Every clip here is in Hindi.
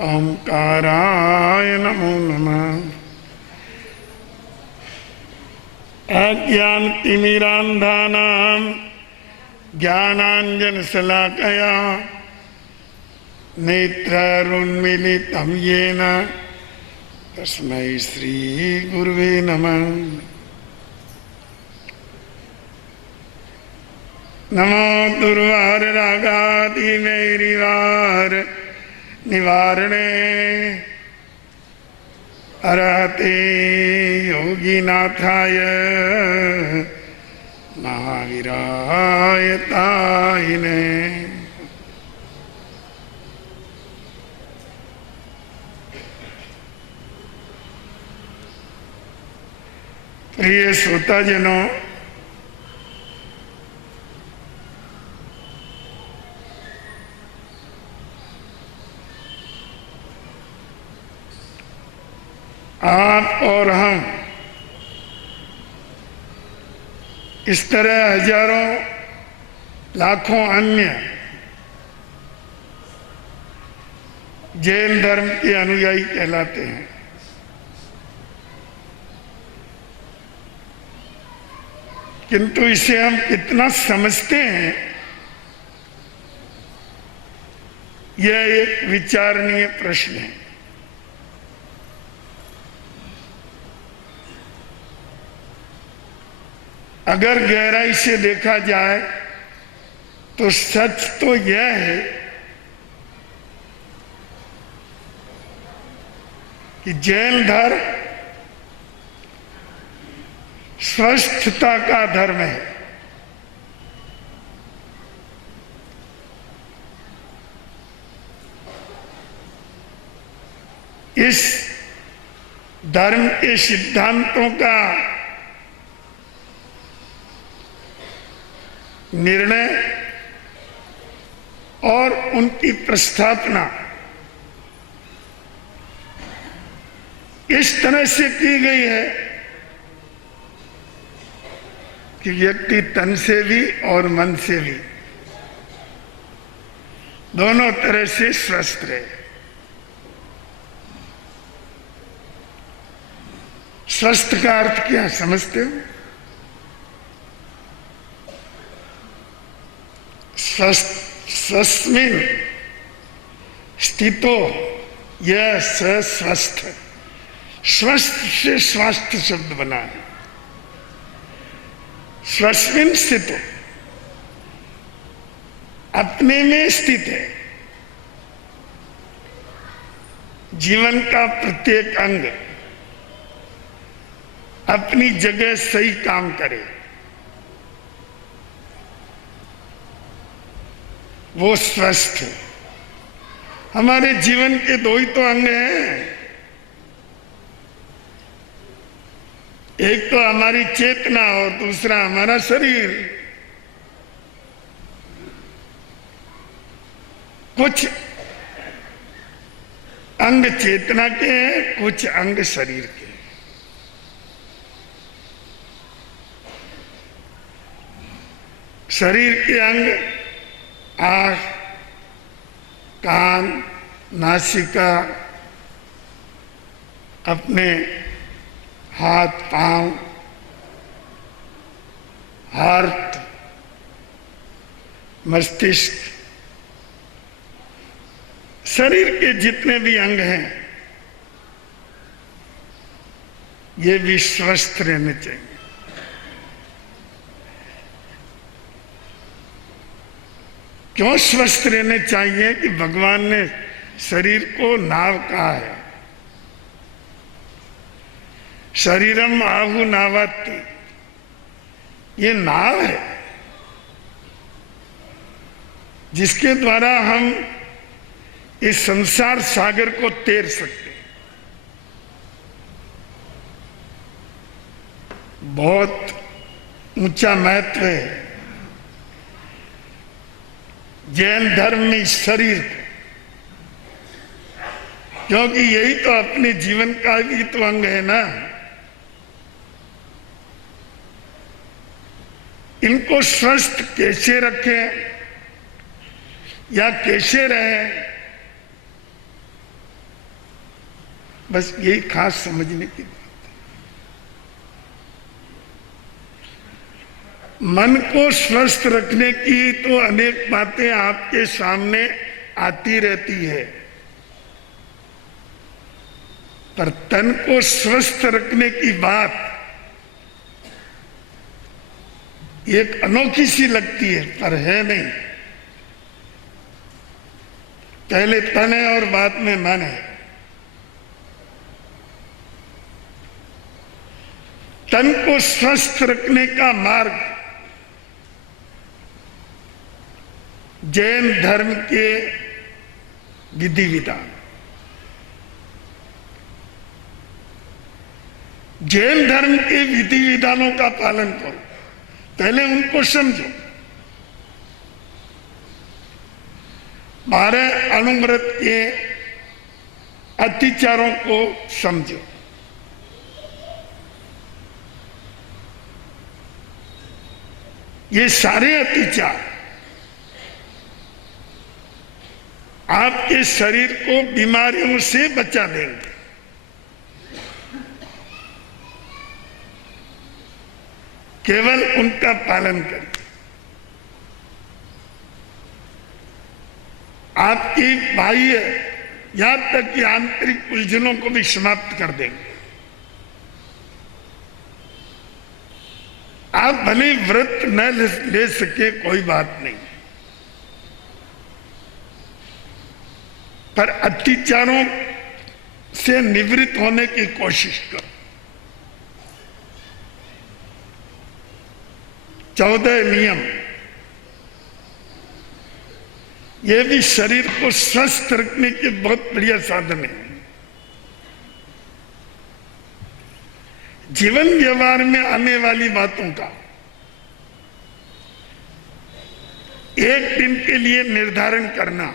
ओंकाराय नमो नमः। अज्ञानतिमिरान्धानां ज्ञानाञ्जनशलाकया नेत्रैरुन्मीलितं येन तस्मै श्रीगुरुवे नमः। नमो दुर्वाररागादिनैरिवार निवारणे अरहते योगीनाथाय महावीराय ताहिने। प्रिय श्रोताजनों, आप और हम इस तरह हजारों लाखों अन्य जैन धर्म के अनुयायी कहलाते हैं। किंतु इसे हम कितना समझते हैं, यह एक विचारणीय प्रश्न है। अगर गहराई से देखा जाए तो सच तो यह है कि जैन धर्म स्वस्थता का धर्म है। इस धर्म के सिद्धांतों का निर्णय और उनकी प्रस्थापना इस तरह से की गई है कि व्यक्ति तन से भी और मन से भी दोनों तरह से स्वस्थ रहे। स्वस्थ का अर्थ क्या समझते हो? स्वस्मिन् स्थितो यह स्वस्थ। स्वस्थ से स्वास्थ्य शब्द बना है। स्वस्मिन् स्थितो अपने में स्थित है। जीवन का प्रत्येक अंग अपनी जगह सही काम करे, वो स्वस्थ है। हमारे जीवन के दो ही तो अंग हैं, एक तो हमारी चेतना और दूसरा हमारा शरीर। कुछ अंग चेतना के हैं, कुछ अंग शरीर के। शरीर के अंग आँख, कान, नासिका, अपने हाथ पांव, हार्ट, मस्तिष्क, शरीर के जितने भी अंग हैं ये भी स्वस्थ रहने चाहिए। क्यों स्वस्थ रहने चाहिए? कि भगवान ने शरीर को नाव कहा है। शरीरम आहु नावति, ये नाव है जिसके द्वारा हम इस संसार सागर को तैर सकते हैं। बहुत ऊंचा महत्व है जैन धर्म में शरीर को, क्योंकि यही तो अपने जीवन का भी तो अंग है ना। इनको स्वस्थ कैसे रखें या कैसे रहें, बस यही खास समझने की बात है। मन को स्वस्थ रखने की तो अनेक बातें आपके सामने आती रहती है, पर तन को स्वस्थ रखने की बात एक अनोखी सी लगती है, पर है नहीं। पहले तन है और बाद में मन है। तन को स्वस्थ रखने का मार्ग जैन धर्म के विधि विधान, जैन धर्म के विधि विधानों का पालन करो, पहले उनको समझो। 12 अणुव्रत के अतिचारों को समझो। ये सारे अतिचार आपके शरीर को बीमारियों से बचा देंगे। केवल उनका पालन करें। आपकी बाह्य यहां तक कि आंतरिक उलझनों को भी समाप्त कर देंगे। आप भले व्रत न ले सके, कोई बात नहीं, पर अत्याचारों से निवृत्त होने की कोशिश करो। 14 नियम, ये भी शरीर को स्वस्थ रखने के बहुत बढ़िया साधन है। जीवन व्यवहार में आने वाली बातों का एक दिन के लिए निर्धारण करना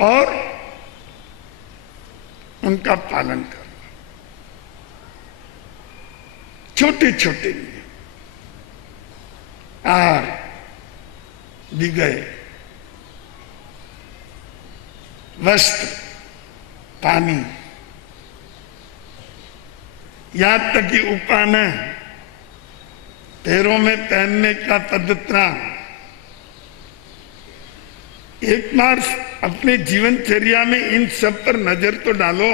और उनका पालन करना। छोटे छोटे आहार भी गए, वस्त्र, पानी, यहां तक कि उपान, पैरों में पहनने का पदत्राण। एक बार अपने जीवनचर्या में इन सब पर नजर तो डालो।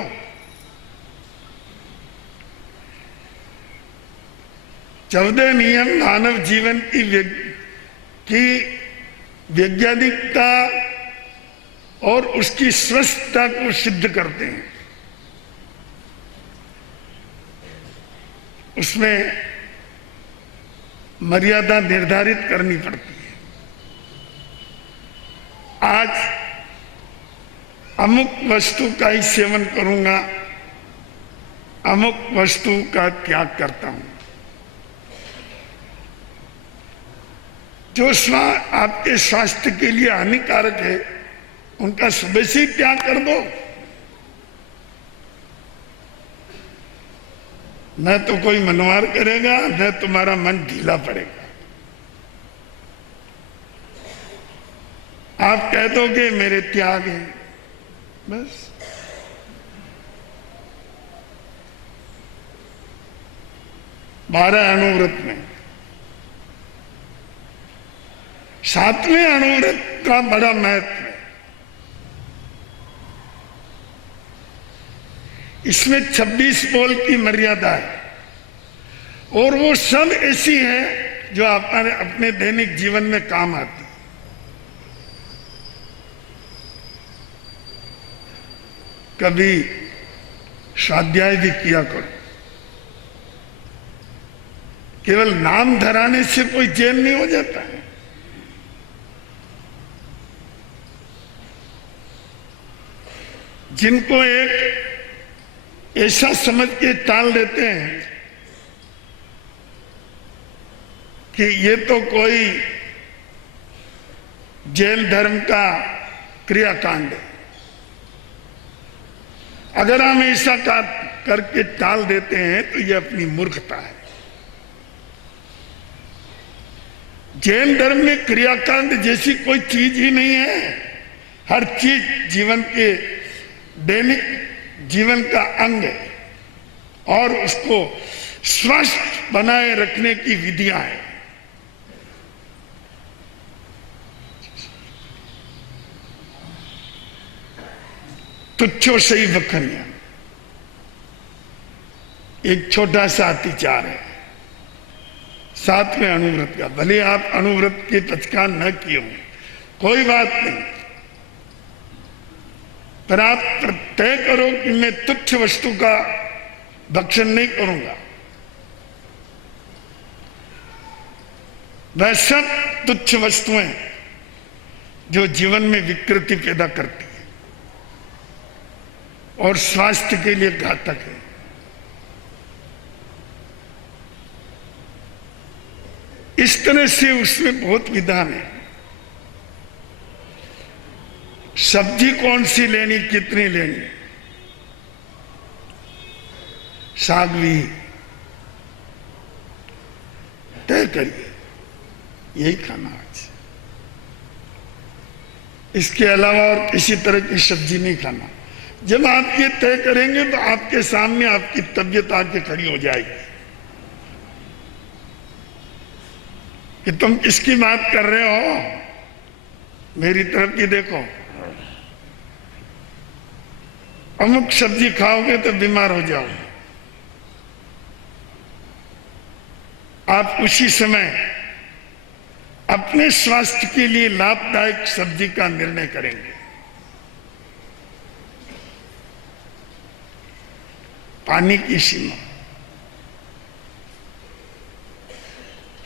चौदह नियम मानव जीवन की वैज्ञानिकता और उसकी स्वस्थता को सिद्ध करते हैं। उसमें मर्यादा निर्धारित करनी पड़ती है। आज अमुक वस्तु का ही सेवन करूंगा, अमुक वस्तु का त्याग करता हूं। जो आपके स्वास्थ्य के लिए हानिकारक है, उनका सुबह से ही त्याग कर दो। न तो कोई मनवार करेगा, न तुम्हारा मन ढीला पड़ेगा। आप कह दोगे मेरे त्याग है, बस। बारह अणुव्रत में 7वें अणुव्रत का बड़ा महत्व है। इसमें 26 बोल की मर्यादा है और वो सब ऐसी है जो अपने दैनिक जीवन में काम आती है। कभी स्वाध्याय भी किया करो। केवल नाम धराने से कोई जैन नहीं हो जाता है। जिनको एक ऐसा समझ के टाल देते हैं कि ये तो कोई जैन धर्म का क्रियाकांड है। अगर हम ऐसा करके टाल देते हैं तो ये अपनी मूर्खता है। जैन धर्म में क्रियाकांड जैसी कोई चीज ही नहीं है। हर चीज जीवन के दैनिक जीवन का अंग है और उसको स्वस्थ बनाए रखने की विधियां हैं। तुच्छो सही वखनिया एक छोटा सा अतिचार है सातवें अणुव्रत का। भले आप अणुव्रत के पचकान न किए हों, कोई बात नहीं, पर आप तय करो कि मैं तुच्छ वस्तु का भक्षण नहीं करूंगा। वह सब तुच्छ वस्तुएं जो जीवन में विकृति पैदा करती है और स्वास्थ्य के लिए घातक है। इस तरह से उसमें बहुत विधान है। सब्जी कौन सी लेनी, कितनी लेनी, साग भी तय करिए, यही खाना आज। इसके अलावा और किसी तरह की सब्जी नहीं खाना। जब आप ये तय करेंगे तो आपके सामने आपकी तबीयत आके खड़ी हो जाएगी कि तुम किसकी बात कर रहे हो, मेरी तरफ की देखो। अमुक सब्जी खाओगे तो बीमार हो जाओगे। आप उसी समय अपने स्वास्थ्य के लिए लाभदायक सब्जी का निर्णय करेंगे। पानी की सीमा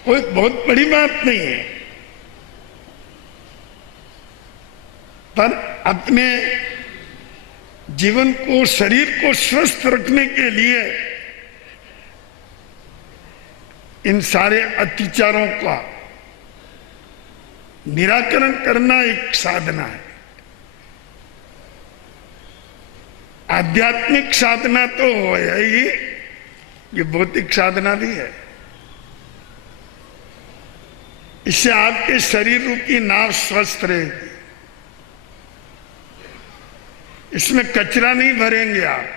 कोई बहुत बड़ी बात नहीं है, पर अपने जीवन को, शरीर को स्वस्थ रखने के लिए इन सारे अत्याचारों का निराकरण करना एक साधना है। आध्यात्मिक साधना तो है ही, ये भौतिक साधना भी है। इससे आपके शरीर रूपी नाव स्वस्थ रहेगी। इसमें कचरा नहीं भरेंगे आप।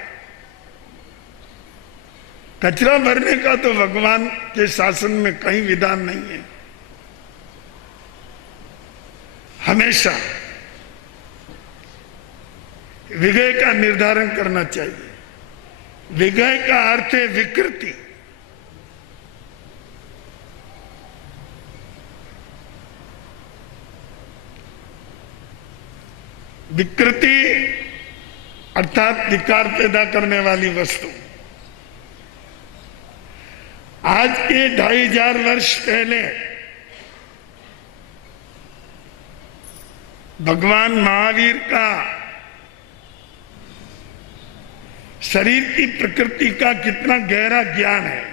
कचरा भरने का तो भगवान के शासन में कहीं विधान नहीं है। हमेशा विजय का निर्धारण करना चाहिए। विजय का अर्थ है विकृति। विकृति अर्थात विकार पैदा करने वाली वस्तु। आज के 2500 वर्ष पहले भगवान महावीर का शरीर की प्रकृति का कितना गहरा ज्ञान है,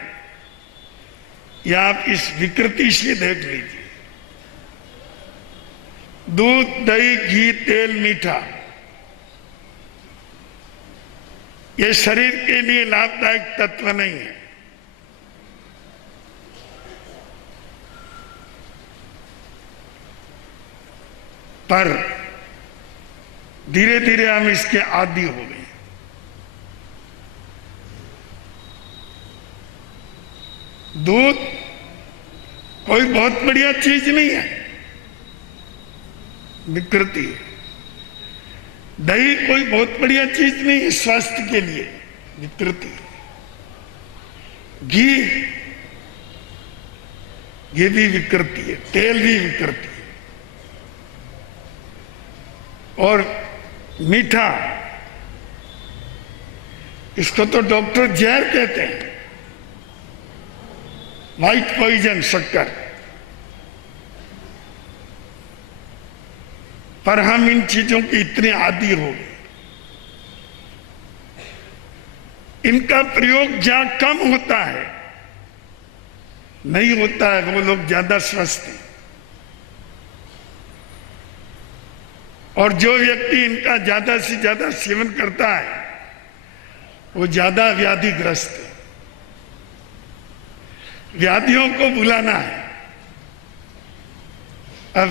यह आप इस विकृति से देख लीजिए। दूध, दही, घी, तेल, मीठा, ये शरीर के लिए लाभदायक तत्व नहीं है। पर धीरे धीरे हम इसके आदी हो गए। दूध कोई बहुत बढ़िया चीज नहीं है, विकृति है। दही कोई बहुत बढ़िया चीज नहीं है स्वास्थ्य के लिए, विकृति है। घी, ये भी विकृति है। तेल भी विकृति है। और मीठा, इसको तो डॉक्टर जहर कहते हैं, व्हाइट पॉइजन, शक्कर। पर हम इन चीजों के इतने आदी हो गए। इनका प्रयोग जहां कम होता है, नहीं होता है, वो लोग ज्यादा स्वस्थ हैं। और जो व्यक्ति इनका ज्यादा से ज्यादा सेवन करता है, वो ज्यादा व्याधिग्रस्त है। व्याधियों को भुलाना है। अब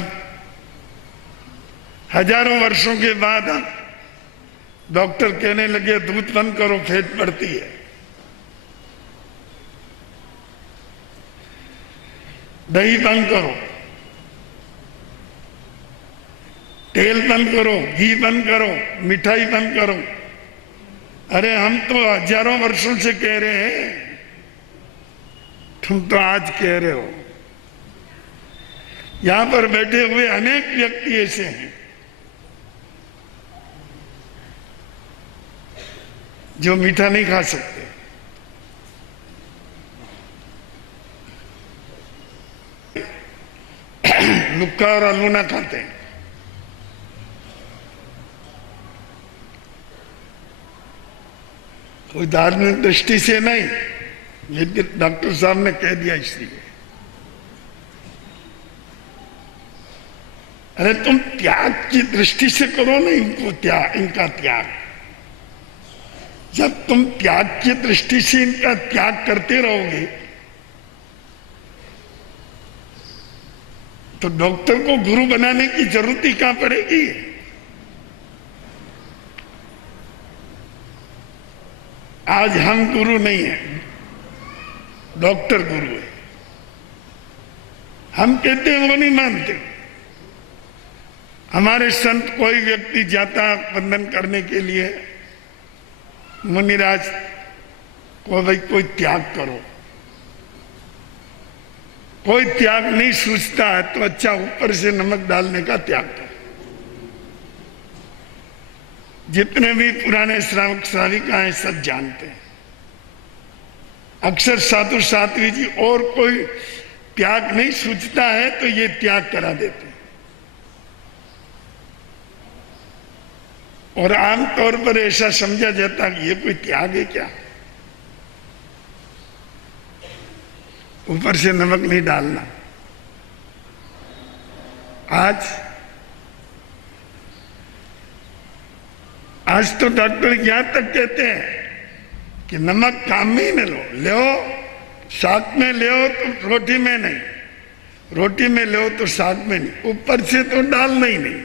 हजारों वर्षों के बाद डॉक्टर कहने लगे दूध बंद करो, फैट बढ़ती है। दही बंद करो, तेल बंद करो, घी बंद करो, मिठाई बंद करो। अरे हम तो हजारों वर्षों से कह रहे हैं, तुम तो आज कह रहे हो। यहां पर बैठे हुए अनेक व्यक्ति ऐसे हैं जो मीठा नहीं खा सकते। लुक्का और आलू ना खाते हैं। कोई धार्मिक दृष्टि से नहीं, लेकिन डॉक्टर साहब ने कह दिया इसलिए। अरे तुम त्याग की दृष्टि से करो ना इनको त्याग, इनका त्याग। जब तुम त्याग की दृष्टि से इनका त्याग करते रहोगे तो डॉक्टर को गुरु बनाने की जरूरत ही कहां पड़ेगी। आज हम गुरु नहीं है, डॉक्टर गुरु है। हम कहते हैं वो नहीं मानते। हमारे संत कोई व्यक्ति जाता वंदन करने के लिए, मुनिराज को भाई कोई त्याग करो, कोई त्याग नहीं सूझता है तो अच्छा ऊपर से नमक डालने का त्याग करो। जितने भी पुराने श्रावक श्राविका हैं सब जानते हैं। अक्सर साधु साध्वी जी और कोई त्याग नहीं सूझता है तो ये त्याग करा देते हैं। और आमतौर पर ऐसा समझा जाता है ये कोई त्याग है क्या, ऊपर से नमक नहीं डालना। आज तो डॉक्टर यहां तक कहते हैं कि नमक काम में ही न लो, साग में ले तो रोटी में नहीं, रोटी में ले तो साग में नहीं, ऊपर से तो डालना ही नहीं।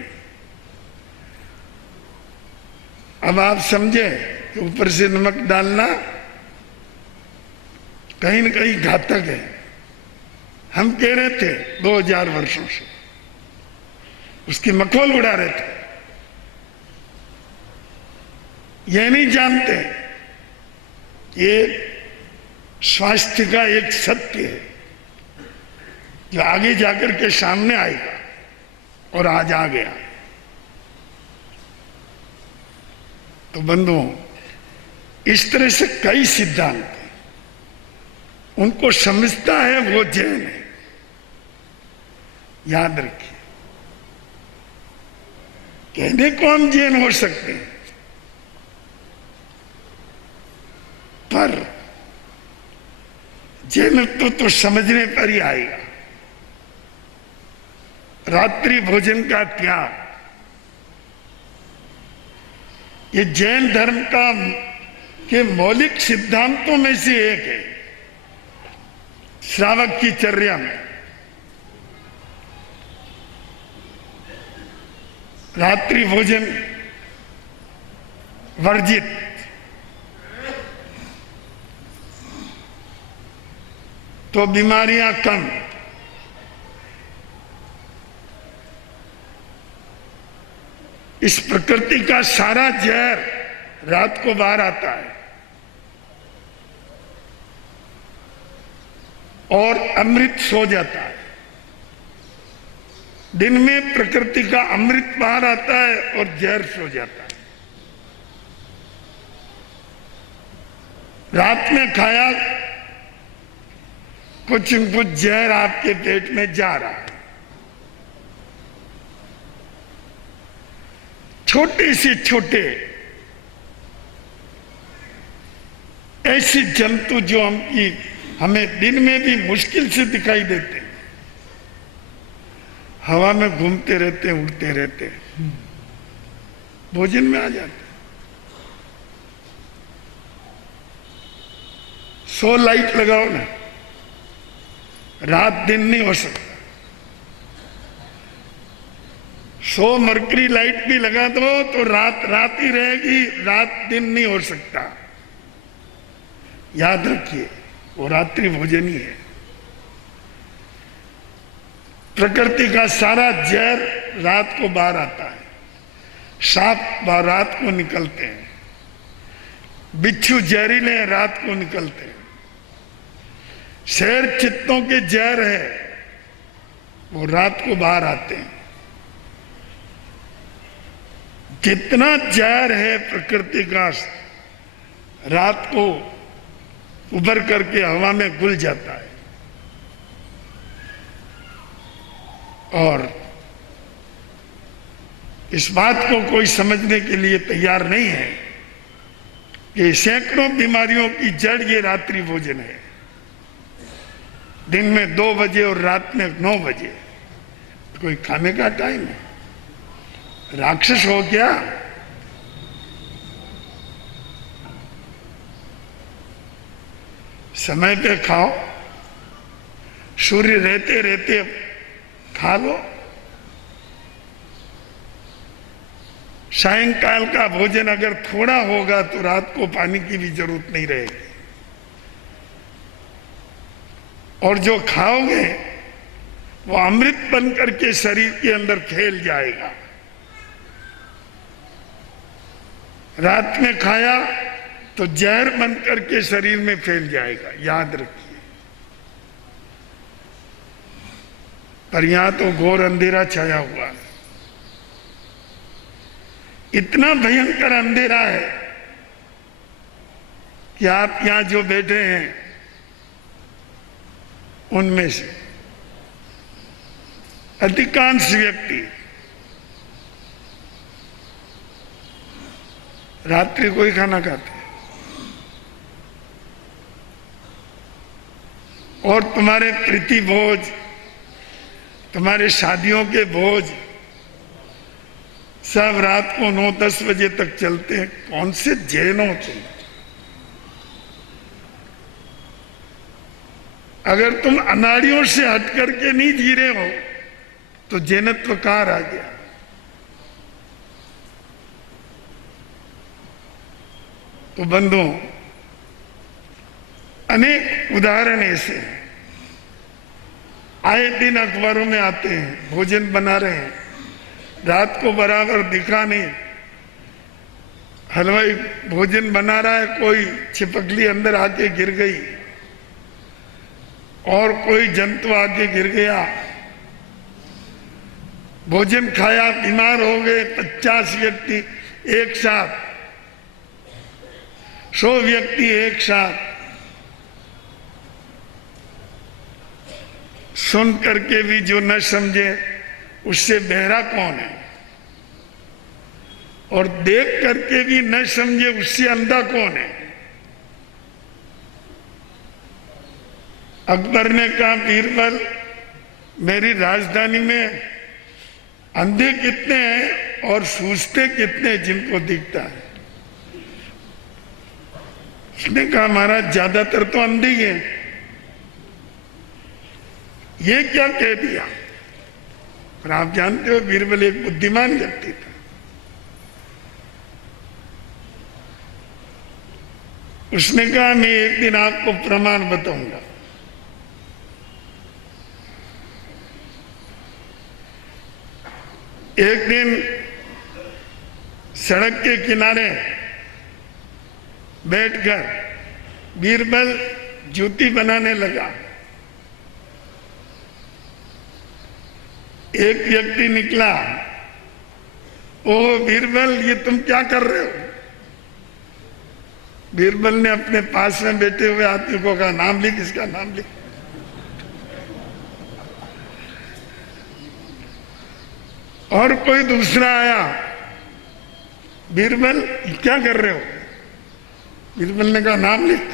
अब आप समझे कि ऊपर से नमक डालना कहीं न कहीं घातक है। हम कह रहे थे 2000 वर्षों से, उसकी मखौल उड़ा रहे थे। यह नहीं जानते ये स्वास्थ्य का एक सत्य है जो आगे जाकर के सामने आएगा, और आज आ गया। तो बंधुओं, इस तरह से कई सिद्धांत हैं, उनको समझता है वो जैन है। याद रखिए, कहने को हम जैन हो सकते हैं, पर जैनत्व तो समझने पर ही आएगा। रात्रि भोजन का त्याग ये जैन धर्म का के मौलिक सिद्धांतों में से एक है। श्रावक की चर्या में रात्रि भोजन वर्जित, तो बीमारियां कम। इस प्रकृति का सारा जहर रात को बाहर आता है और अमृत सो जाता है। दिन में प्रकृति का अमृत बाहर आता है और जहर सो जाता है। रात में खाया कुछ न कुछ जहर आपके पेट में जा रहा है। छोटे से छोटे ऐसे जंतु जो हमें दिन में भी मुश्किल से दिखाई देते हैं, हवा में घूमते रहते हैं, उड़ते रहते हैं, भोजन में आ जाते हैं। 100 लाइट लगाओ ना, रात दिन नहीं हो सकता। 100 मरकरी लाइट भी लगा दो तो रात रात ही रहेगी, रात दिन नहीं हो सकता। याद रखिए, वो रात्रि भोजन ही है। प्रकृति का सारा जहर रात को बाहर आता है, सांप रात को निकलते हैं, बिच्छू जहरीले रात को निकलते हैं, शेर चित्तों के जहर है वो रात को बाहर आते हैं। जितना जहर है प्रकृति का रात को उभर करके हवा में घुल जाता है। और इस बात को कोई समझने के लिए तैयार नहीं है कि सैकड़ों बीमारियों की जड़ ये रात्रि भोजन है। दिन में 2 बजे और रात में 9 बजे कोई खाने का टाइम है? राक्षस हो क्या? समय पे खाओ, सूर्य रहते रहते खा लो। सायंकाल का भोजन अगर थोड़ा होगा तो रात को पानी की भी जरूरत नहीं रहेगी। और जो खाओगे वो अमृत बन करके शरीर के अंदर फैल जाएगा। रात में खाया तो जहर बन करके शरीर में फैल जाएगा, याद रखिए। पर यहां तो घोर अंधेरा छाया हुआ है, इतना भयंकर अंधेरा है कि आप यहां जो बैठे हैं उनमें से अधिकांश व्यक्ति रात्रि को ही खाना खाते हैं। और तुम्हारे प्रीति भोज, तुम्हारे शादियों के भोज सब रात को 9-10 बजे तक चलते हैं। कौन से जैन हो तुम? अगर तुम अनाड़ियों से हट करके नहीं जी रहे हो तो जैनत्व कहां आ गया? तो बंधुओं, अनेक उदाहरण ऐसे हैं, आए दिन अखबारों में आते हैं। भोजन बना रहे हैं, रात को बराबर दिखा नहीं, हलवाई भोजन बना रहा है, कोई छिपकली अंदर आके गिर गई और कोई जंतु आके गिर गया। भोजन खाया, बीमार हो गए 50 व्यक्ति एक साथ, 100 व्यक्ति एक साथ। सुन करके भी जो न समझे उससे बहरा कौन है? और देख करके भी न समझे उससे अंधा कौन है? अकबर ने कहा, बीरबल मेरी राजधानी में अंधे कितने हैं और सूझते कितने जिनको दिखता है? उसने कहा, महाराज ज्यादातर तो अंधे ही हैं। ये क्या कह दिया? पर आप जानते हो बीरबल एक बुद्धिमान व्यक्ति था। उसने कहा, मैं एक दिन आपको प्रमाण बताऊंगा। एक दिन सड़क के किनारे बैठकर बीरबल जूती बनाने लगा। एक व्यक्ति निकला, ओ बीरबल ये तुम क्या कर रहे हो? बीरबल ने अपने पास में बैठे हुए आदमी को कहा, नाम लिख, इसका नाम लिख। और कोई दूसरा आया, बीरबल क्या कर रहे हो? बीरबल ने कहा, नाम लिख।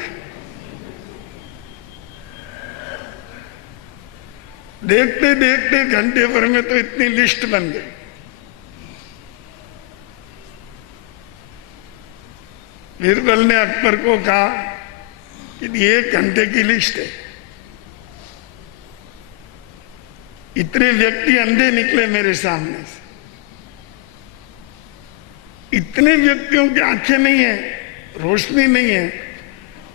देखते देखते घंटे भर में तो इतनी लिस्ट बन गई। बीरबल ने अकबर को कहा कि ये 1 घंटे की लिस्ट है। इतने व्यक्ति अंधे निकले मेरे सामने से, इतने व्यक्तियों की आंखें नहीं है, रोशनी नहीं है।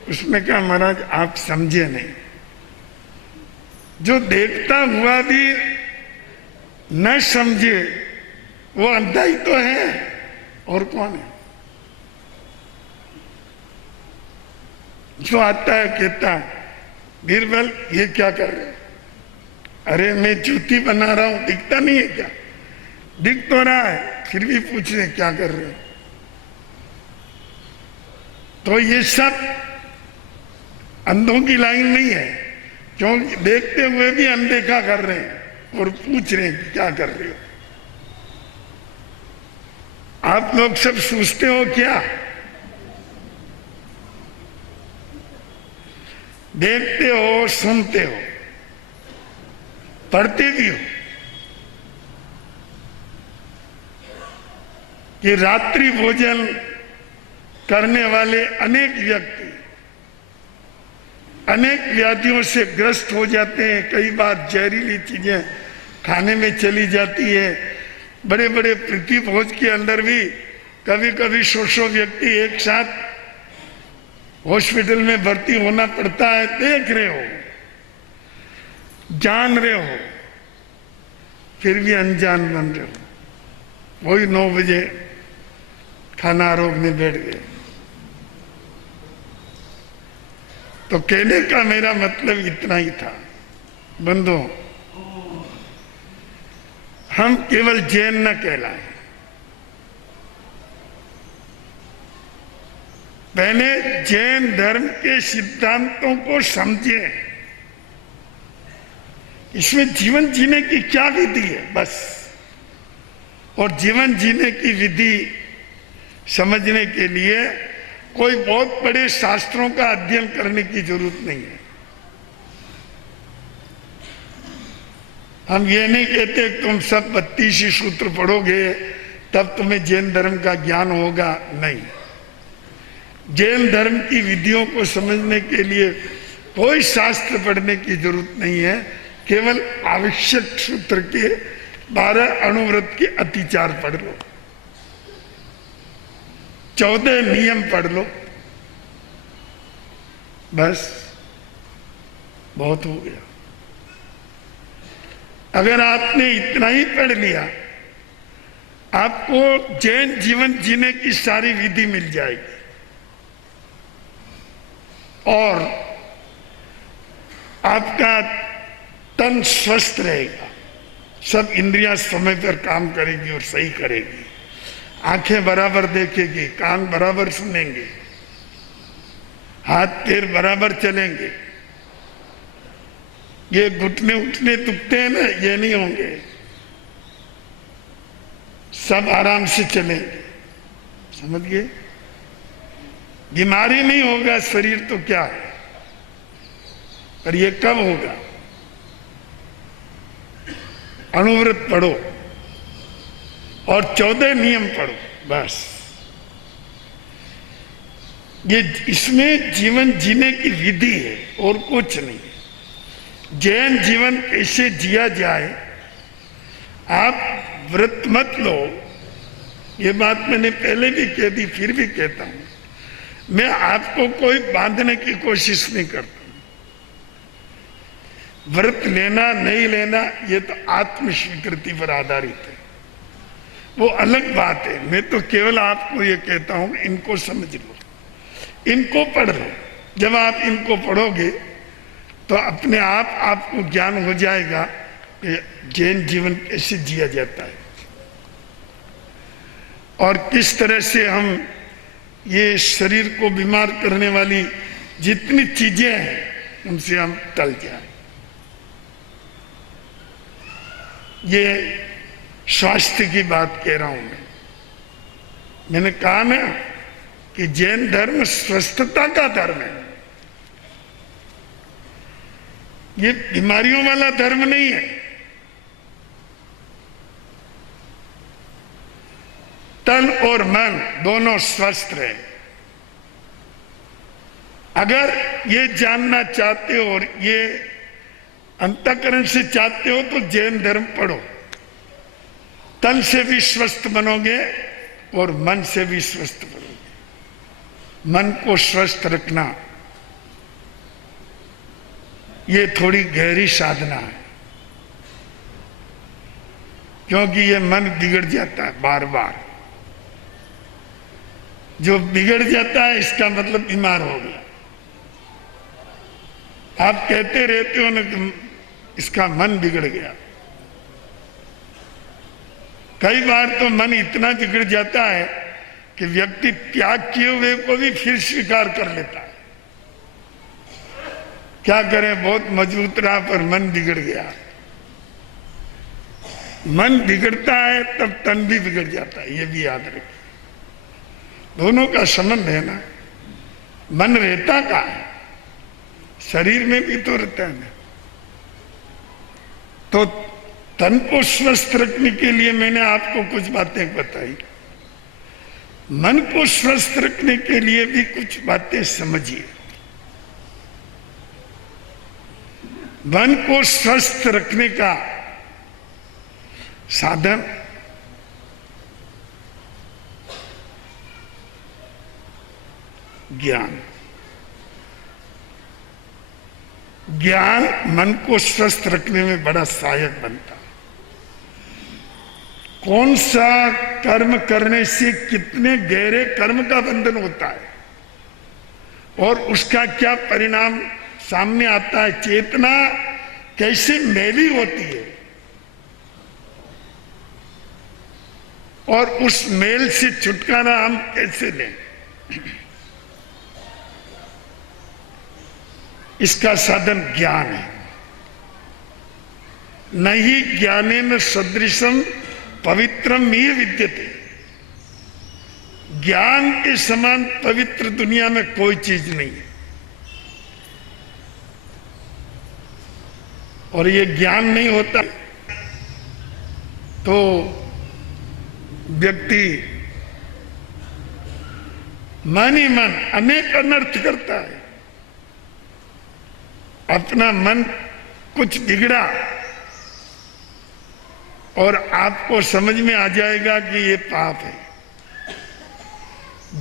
उसने कहा महाराज आप समझे नहीं, जो देखता हुआ भी न समझे वो अंधा ही तो है, और कौन है? जो आता है कहता है बीरबल ये क्या कर रहे हो? अरे मैं जूती बना रहा हूं, दिखता नहीं है क्या? दिख तो रहा है, फिर भी पूछ रहे क्या कर रहे हो? तो ये सब अंधों की लाइन नहीं है, क्योंकि देखते हुए भी अनदेखा कर रहे हैं और पूछ रहे हैं क्या कर रहे हो? आप लोग सब सोचते हो क्या? देखते हो, सुनते हो, पढ़ते भी हो कि रात्रि भोजन करने वाले अनेक व्यक्ति अनेक व्याधियों से ग्रस्त हो जाते हैं। कई बार जहरीली चीजें खाने में चली जाती है। बड़े बड़े प्रीति भोज के अंदर भी कभी कभी 100 व्यक्ति एक साथ हॉस्पिटल में भर्ती होना पड़ता है। देख रहे हो, जान रहे हो, फिर भी अनजान बन रहे हो। वही 9 बजे खाना आरोग में बैठ गए। तो कहने का मेरा मतलब इतना ही था बंधुओं, हम केवल जैन न कहलाएं, पहले जैन धर्म के सिद्धांतों को समझें। इसमें जीवन जीने की क्या विधि है बस, और जीवन जीने की विधि समझने के लिए कोई बहुत बड़े शास्त्रों का अध्ययन करने की जरूरत नहीं है। हम ये नहीं कहते तुम सब 32 सूत्र पढ़ोगे तब तुम्हें जैन धर्म का ज्ञान होगा, नहीं। जैन धर्म की विधियों को समझने के लिए कोई शास्त्र पढ़ने की जरूरत नहीं है। केवल आवश्यक सूत्र के 12 अणुव्रत के अतिचार पढ़ लो, 14 नियम पढ़ लो, बस बहुत हो गया। अगर आपने इतना ही पढ़ लिया, आपको जैन जीवन जीने की सारी विधि मिल जाएगी और आपका तन स्वस्थ रहेगा। सब इंद्रियां समय पर काम करेगी और सही करेगी। आंखें बराबर देखेगी, कान बराबर सुनेंगे, हाथ पैर बराबर चलेंगे। ये घुटने उठने दुखते हैं ना, ये नहीं होंगे, सब आराम से चलेंगे। समझ गए? बीमारी नहीं होगा शरीर तो क्या है, पर ये कब होगा? अणुव्रत पढ़ो और 14 नियम पढ़ो, बस। ये इसमें जीवन जीने की विधि है और कुछ नहीं। जैन जीवन कैसे जिया जाए, आप व्रत मत लो। ये बात मैंने पहले भी कह दी, फिर भी कहता हूं। मैं आपको कोई बांधने की कोशिश नहीं करता। व्रत लेना नहीं लेना ये तो आत्म स्वीकृति पर आधारित है, वो अलग बात है। मैं तो केवल आपको ये कहता हूं, इनको समझ लो, इनको पढ़ लो। जब आप इनको पढ़ोगे तो अपने आप आपको ज्ञान हो जाएगा कि जैन जीवन कैसे जिया जाता है और किस तरह से हम ये शरीर को बीमार करने वाली जितनी चीजें हैं उनसे हम टल जाए। ये स्वास्थ्य की बात कह रहा हूं मैंने कहा ना कि जैन धर्म स्वस्थता का धर्म है, ये बीमारियों वाला धर्म नहीं है। तन और मन दोनों स्वस्थ रहे। अगर ये जानना चाहते हो और ये अंतःकरण से चाहते हो तो जैन धर्म पढ़ो। तन से भी स्वस्थ बनोगे और मन से भी स्वस्थ बनोगे। मन को स्वस्थ रखना ये थोड़ी गहरी साधना है, क्योंकि ये मन बिगड़ जाता है बार बार। जो बिगड़ जाता है इसका मतलब बीमार हो गया। आप कहते रहते हो ना कि इसका मन बिगड़ गया। कई बार तो मन इतना बिगड़ जाता है कि व्यक्ति त्याग किए हुए को भी फिर स्वीकार कर लेता है। क्या करें, बहुत मजबूत रहा पर मन बिगड़ गया। मन बिगड़ता है तब तन भी बिगड़ जाता है, ये भी याद रखिए। दोनों का संबंध है ना। मन रहता कहाँ है? शरीर में भी तो रहता है ना। तो तन को स्वस्थ रखने के लिए मैंने आपको कुछ बातें बताई। मन को स्वस्थ रखने के लिए भी कुछ बातें समझिए। मन को स्वस्थ रखने का साधन ज्ञान। ज्ञान मन को स्वस्थ रखने में बड़ा सहायक बनता है। कौन सा कर्म करने से कितने गहरे कर्म का बंधन होता है और उसका क्या परिणाम सामने आता है, चेतना कैसे मैली होती है और उस मेल से छुटकारा हम कैसे लें, इसका साधन ज्ञान है। नहीं ज्ञानेन सदृशम पवित्रम ही विद्यते। ज्ञान के समान पवित्र दुनिया में कोई चीज नहीं है। और ये ज्ञान नहीं होता तो व्यक्ति मन ही मन अनेक अनर्थ करता है। अपना मन कुछ बिगड़ा और आपको समझ में आ जाएगा कि ये पाप है।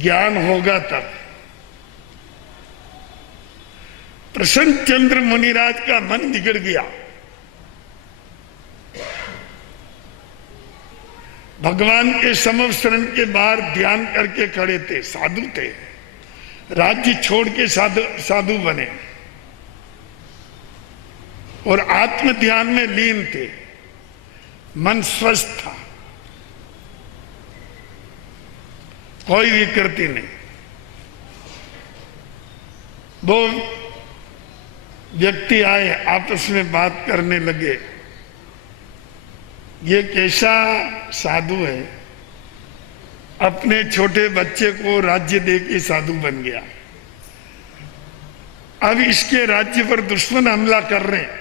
ज्ञान होगा तब। प्रसन्न चंद्र मुनिराज का मन बिगड़ गया। भगवान के समवसरण के बाहर ध्यान करके खड़े थे, साधु थे, राज्य छोड़ के साधु बने और आत्म ध्यान में लीन थे। मन स्वस्थ था, कोई विकृति नहीं। दो व्यक्ति आए, आपस में बात करने लगे। ये कैसा साधु है, अपने छोटे बच्चे को राज्य देके साधु बन गया। अब इसके राज्य पर दुश्मन हमला कर रहे हैं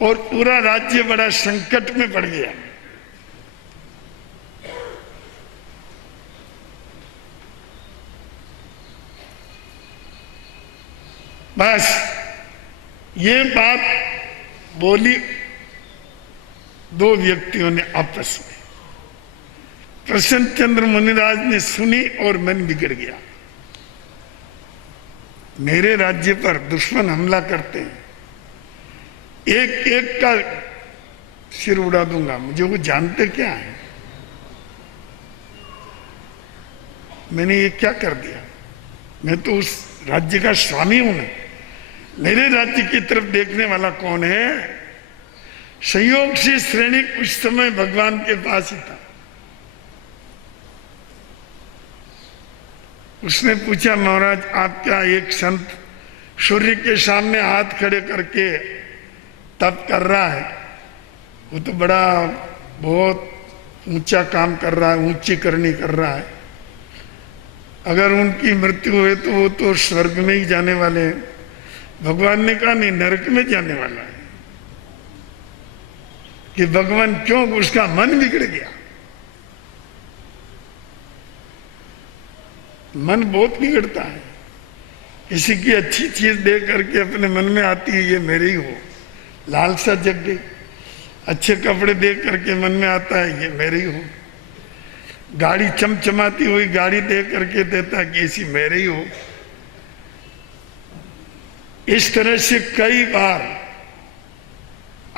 और पूरा राज्य बड़ा संकट में पड़ गया। बस ये बात बोली दो व्यक्तियों ने आपस में। प्रसन्न चंद्र मुनिराज ने सुनी और मन बिगड़ गया। मेरे राज्य पर दुश्मन हमला करते हैं, एक एक का सिर उड़ा दूंगा। मुझे वो जानते क्या है? मैंने ये क्या कर दिया? मैं तो उस राज्य का स्वामी हूं ना। मेरे राज्य की तरफ देखने वाला कौन है? संयोग से श्रेणी कुछ समय भगवान के पास ही था। उसने पूछा, महाराज आप क्या एक संत सूर्य के सामने हाथ खड़े करके तप कर रहा है? वो तो बड़ा बहुत ऊंचा काम कर रहा है, ऊंची करनी कर रहा है। अगर उनकी मृत्यु हुए तो वो तो स्वर्ग में ही जाने वाले हैं। भगवान ने कहा नहीं, नरक में जाने वाला है। कि भगवान क्यों? उसका मन बिगड़ गया। मन बहुत बिगड़ता है। किसी की अच्छी चीज देख करके अपने मन में आती है ये मेरी हो, लालसा जग गई। अच्छे कपड़े देख करके मन में आता है ये मेरे ही हो, गाड़ी चमचमाती हुई गाड़ी देख करके देता है कि ऐसी मेरे ही हो। इस तरह से कई बार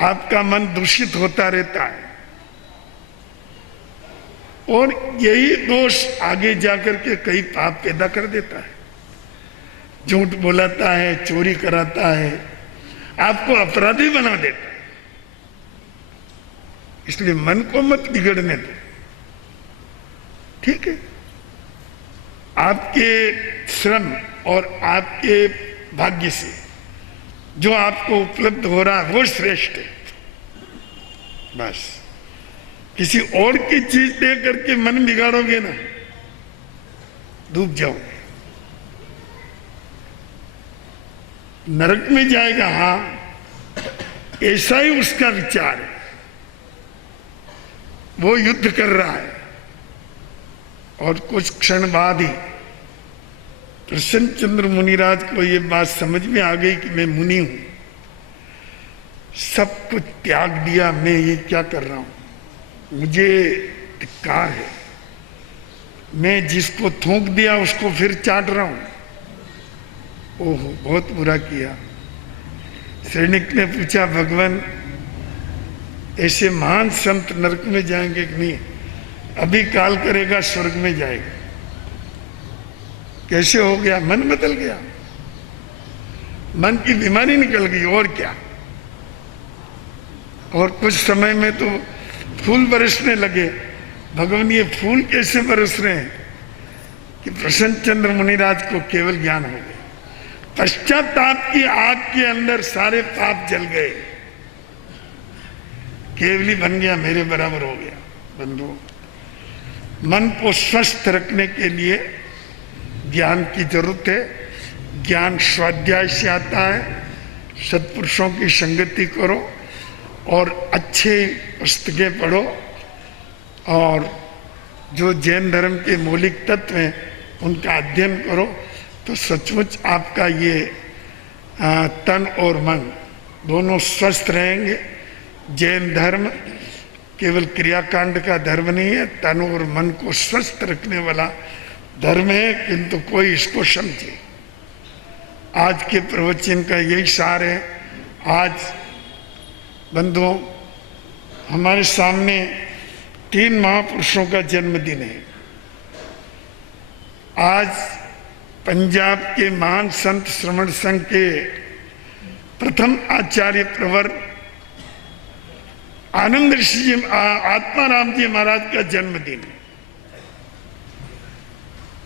आपका मन दूषित होता रहता है और यही दोष आगे जाकर के कई पाप पैदा कर देता है। झूठ बोलाता है, चोरी कराता है, आपको अपराधी बना देता है। इसलिए मन को मत बिगड़ने दो, ठीक है। आपके श्रम और आपके भाग्य से जो आपको उपलब्ध हो रहा है वो श्रेष्ठ है। बस किसी और की चीज दे करके मन बिगाड़ोगे ना, डूब जाओगे, नरक में जाएगा। हाँ, ऐसा ही उसका विचार है, वो युद्ध कर रहा है और कुछ क्षण बाद ही प्रसन्न चंद्र मुनिराज को ये बात समझ में आ गई कि मैं मुनि हूं, सब कुछ त्याग दिया, मैं ये क्या कर रहा हूं, मुझे धिक्कार है, मैं जिसको थूक दिया उसको फिर चाट रहा हूं। ओहो, बहुत बुरा किया। सैनिक ने पूछा, भगवान ऐसे महान संत नरक में जाएंगे कि नहीं? अभी काल करेगा स्वर्ग में जाएगा। कैसे हो गया? मन बदल गया, मन की बीमारी निकल गई, और क्या। और कुछ समय में तो फूल बरसने लगे। भगवान ये फूल कैसे बरस रहे हैं? कि प्रसन्न चंद्र मुनिराज को केवल ज्ञान हो गया। पश्चाताप की आग के अंदर सारे पाप जल गए, केवली बन गया, मेरे बराबर हो गया। बंधु, मन को स्वस्थ रखने के लिए ज्ञान की जरूरत है। ज्ञान स्वाध्याय से आता है। सत्पुरुषों की संगति करो और अच्छे पुस्तकें पढ़ो और जो जैन धर्म के मौलिक तत्व हैं उनका अध्ययन करो, तो सचमुच आपका ये तन और मन दोनों स्वस्थ रहेंगे। जैन धर्म केवल क्रियाकांड का धर्म नहीं है, तन और मन को स्वस्थ रखने वाला धर्म है, किंतु कोई इसको समझे। आज के प्रवचन का यही सार है। आज बंधुओं, हमारे सामने 3 महापुरुषों का जन्मदिन है। आज पंजाब के महान संत श्रवण संघ के प्रथम आचार्य प्रवर आनंद ऋषि जी, आत्माराम जी महाराज का जन्मदिन है।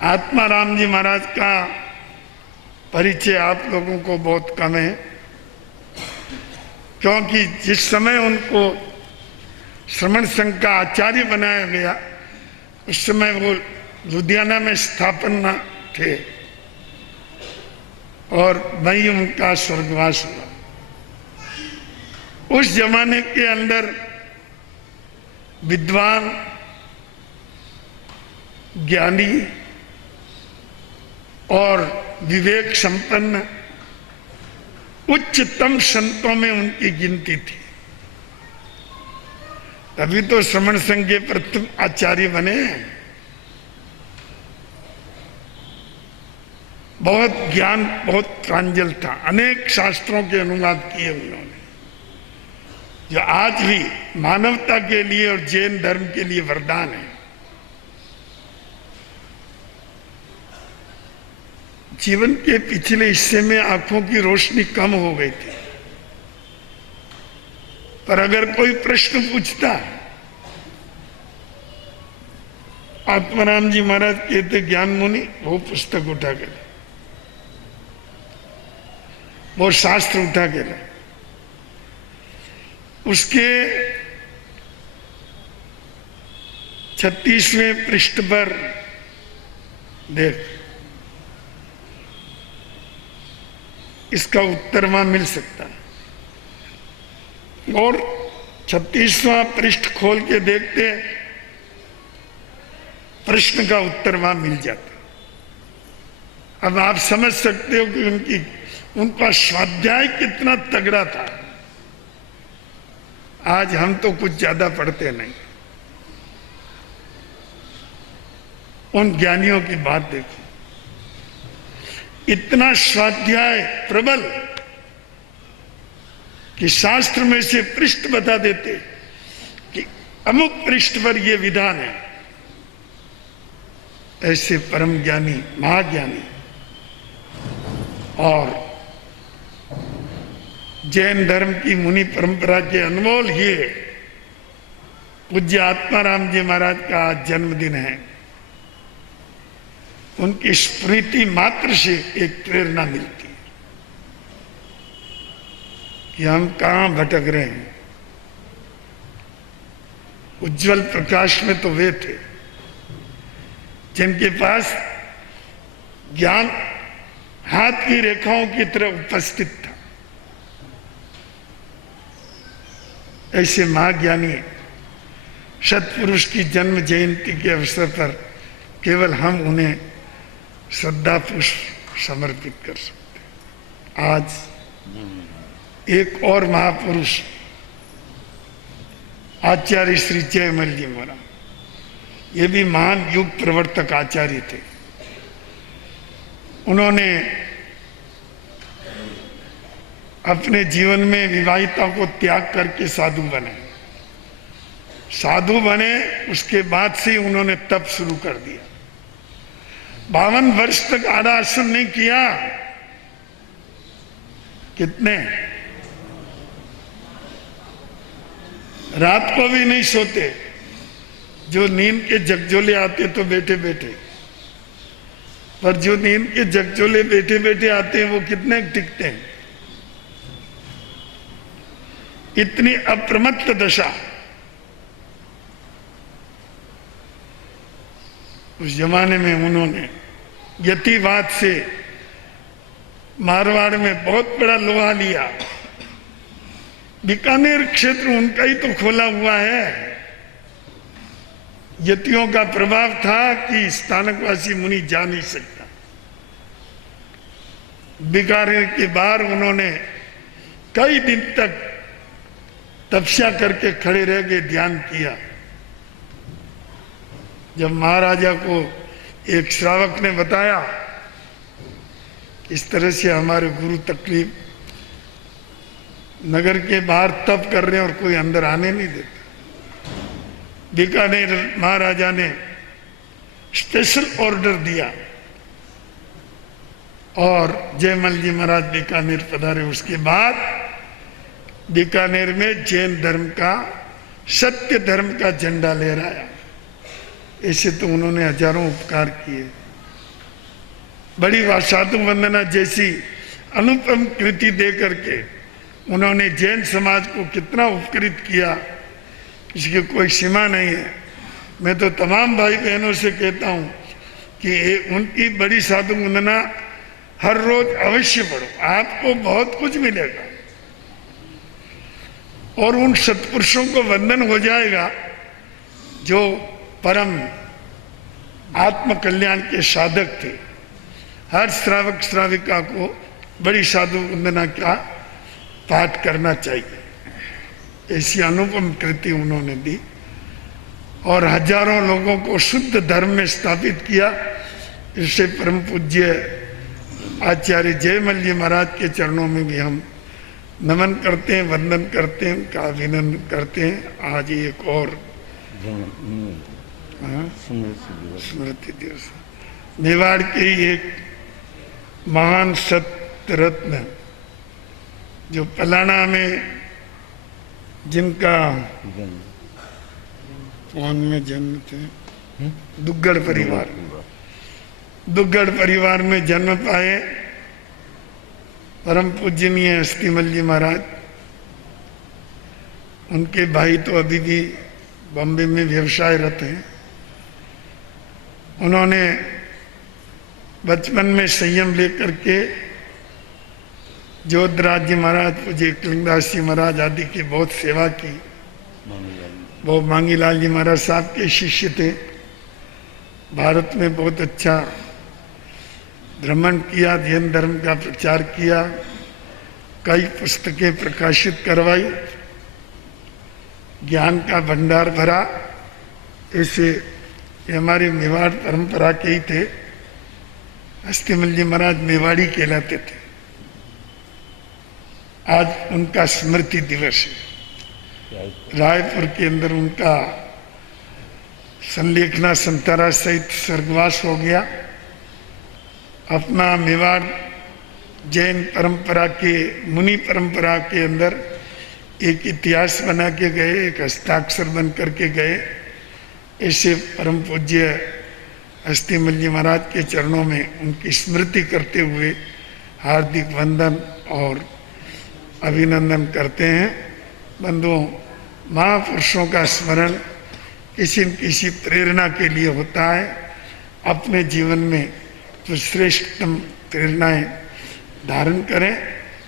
आत्माराम जी महाराज का परिचय आप लोगों को बहुत कम है, क्योंकि जिस समय उनको श्रवण संघ का आचार्य बनाया गया उस समय वो लुधियाना में स्थापना थे और वहीं उनका स्वर्गवास हुआ। उस जमाने के अंदर विद्वान, ज्ञानी और विवेक संपन्न उच्चतम संतों में उनकी गिनती थी। तभी तो श्रवण संघ के प्रथम आचार्य बने। बहुत ज्ञान, बहुत प्रांजल था, अनेक शास्त्रों के अनुवाद किए उन्होंने, जो आज भी मानवता के लिए और जैन धर्म के लिए वरदान है। जीवन के पिछले हिस्से में आंखों की रोशनी कम हो गई थी, पर अगर कोई प्रश्न पूछता, आत्माराम जी महाराज कहते ज्ञान मुनि, वो पुस्तक उठा के, वो शास्त्र उठा के, उसके 36वें पृष्ठ पर देख, इसका उत्तर वहां मिल सकता है। और 36वां पृष्ठ खोल के देखते, प्रश्न का उत्तर वहां मिल जाता। अब आप समझ सकते हो कि उनका स्वाध्याय कितना तगड़ा था। आज हम तो कुछ ज्यादा पढ़ते नहीं। उन ज्ञानियों की बात देखो, इतना स्वाध्याय प्रबल कि शास्त्र में से पृष्ठ बता देते कि अमुक पृष्ठ पर यह विधान है। ऐसे परम ज्ञानी, महाज्ञानी और जैन धर्म की मुनि परंपरा के अनमोल ये पूज्य आत्माराम जी महाराज का आज जन्मदिन है। उनकी स्मृति मात्र से एक प्रेरणा मिलती है कि हम कहां भटक रहे हैं। उज्जवल प्रकाश में तो वे थे जिनके पास ज्ञान हाथ की रेखाओं की तरह उपस्थित था। ऐसे महाज्ञानी सत्पुरुष की जन्म जयंती के अवसर पर केवल हम उन्हें श्रद्धा पुष्प समर्पित कर सकते। आज एक और महापुरुष आचार्य श्री जयमल जी महाराज, ये भी महान युग प्रवर्तक आचार्य थे। उन्होंने अपने जीवन में विवाहिता को त्याग करके साधु बने। साधु बने उसके बाद से उन्होंने तप शुरू कर दिया। 52 वर्ष तक आरासन नहीं किया। कितने? रात को भी नहीं सोते। जो नींद के जगजोले आते तो बैठे बैठे, पर जो नींद के जगजोले बैठे बैठे आते हैं वो कितने टिकते हैं। इतनी अप्रमत्त दशा। उस जमाने में उन्होंने यतिवाद से मारवाड़ में बहुत बड़ा लोहा लिया। बीकानेर क्षेत्र उनका ही तो खोला हुआ है। यतियों का प्रभाव था कि स्थानकवासी मुनि जा नहीं सकता। बीकानेर के बाहर उन्होंने कई दिन तक तपस्या करके खड़े रह गए, ध्यान किया। जब महाराजा को एक श्रावक ने बताया इस तरह से हमारे गुरु तकलीफ नगर के बाहर तप कर रहे हैं और कोई अंदर आने नहीं देता, बीकानेर महाराजा ने स्पेशल ऑर्डर दिया और जयमल जी महाराज बीकानेर पधारे। उसके बाद बीकानेर में जैन धर्म का, सत्य धर्म का झंडा लहराया। ऐसे तो उन्होंने हजारों उपकार किए। बड़ी साधु वंदना जैसी अनुपम कृति दे करके उन्होंने जैन समाज को कितना उपकृत किया, इसकी कोई सीमा नहीं है। मैं तो तमाम भाई बहनों से कहता हूं कि उनकी बड़ी साधु वंदना हर रोज अवश्य पढ़ो, आपको बहुत कुछ मिलेगा और उन सत्पुरुषों को वंदन हो जाएगा जो परम आत्म कल्याण के साधक थे। हर श्रावक श्राविका को बड़ी साधु वंदना का पाठ करना चाहिए। ऐसी अनुपम कृति उन्होंने दी और हजारों लोगों को शुद्ध धर्म में स्थापित किया। इससे परम पूज्य आचार्य जयमल जी महाराज के चरणों में भी हम नमन करते हैं, वंदन करते हैं, उनका अभिनंदन करते हैं। आज एक और स्मृति दिवस। मेवाड़ के एक महान सत्य रत्न जो पलाना में जिनका कौन में जन्म थे, दुग्गड़ परिवार, दुग्गड़ परिवार में जन्म पाए परम पूजनीय अस्थिमल जी महाराज। उनके भाई तो अभी भी बॉम्बे में व्यवसायरत हैं। उन्होंने बचपन में संयम लेकर के जोधराज जी महाराज, पूज्य एकलिंगदास जी महाराज आदि की बहुत सेवा की। वो मांगीलाल जी महाराज साहब के शिष्य थे। भारत में बहुत अच्छा भ्रमण किया, जैन धर्म का प्रचार किया, कई पुस्तकें प्रकाशित करवाई। ज्ञान का भंडार भरा। ऐसे ये हमारे मेवाड़ परंपरा के ही थे। हस्तिमल जी महाराज मेवाड़ी कहलाते थे। आज उनका स्मृति दिवस है। रायपुर के अंदर उनका संलेखना संतारा सहित स्वर्गवास हो गया। अपना मेवाड़ जैन परंपरा के मुनि परंपरा के अंदर एक इतिहास बना के गए, एक हस्ताक्षर बन करके गए। ऐसे परम पूज्य हस्तिमल जी महाराज के चरणों में उनकी स्मृति करते हुए हार्दिक वंदन और अभिनंदन करते हैं। बंधुओं, महापुरुषों का स्मरण किसी न किसी प्रेरणा के लिए होता है। अपने जीवन में तो श्रेष्ठतम प्रेरणाएं धारण करें।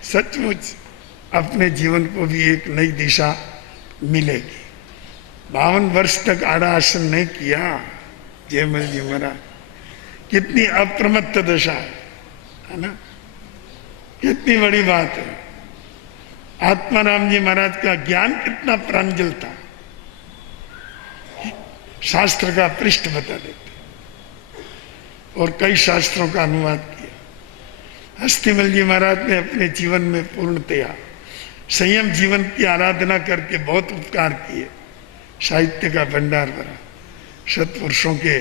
सचमुच अपने जीवन को भी एक नई दिशा मिलेगी। 52 वर्ष तक आड़ा आसन नहीं किया जयमल जी महाराज, कितनी अप्रमत्त दशा है ना, कितनी बड़ी बात है। आत्माराम जी महाराज का ज्ञान कितना प्रांजल था, शास्त्र का पृष्ठ बता देते और कई शास्त्रों का अनुवाद किया। हस्तिमल जी महाराज ने अपने जीवन में पूर्णतया संयम जीवन की आराधना करके बहुत उपकार किए। साहित्य का भंडार भरा। सत्पुरुषों के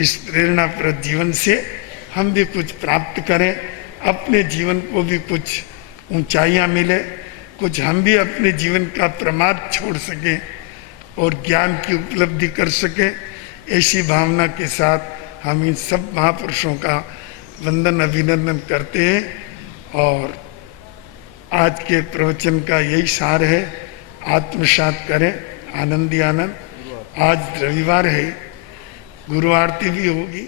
इस प्रेरणाप्रद जीवन से हम भी कुछ प्राप्त करें, अपने जीवन को भी कुछ ऊंचाइयां मिले, कुछ हम भी अपने जीवन का प्रमाद छोड़ सकें और ज्ञान की उपलब्धि कर सकें। ऐसी भावना के साथ हम इन सब महापुरुषों का वंदन अभिनंदन करते हैं। और आज के प्रवचन का यही सार है, आत्मसात करें, आनंद ही आनंद। आज रविवार है, गुरु आरती भी होगी।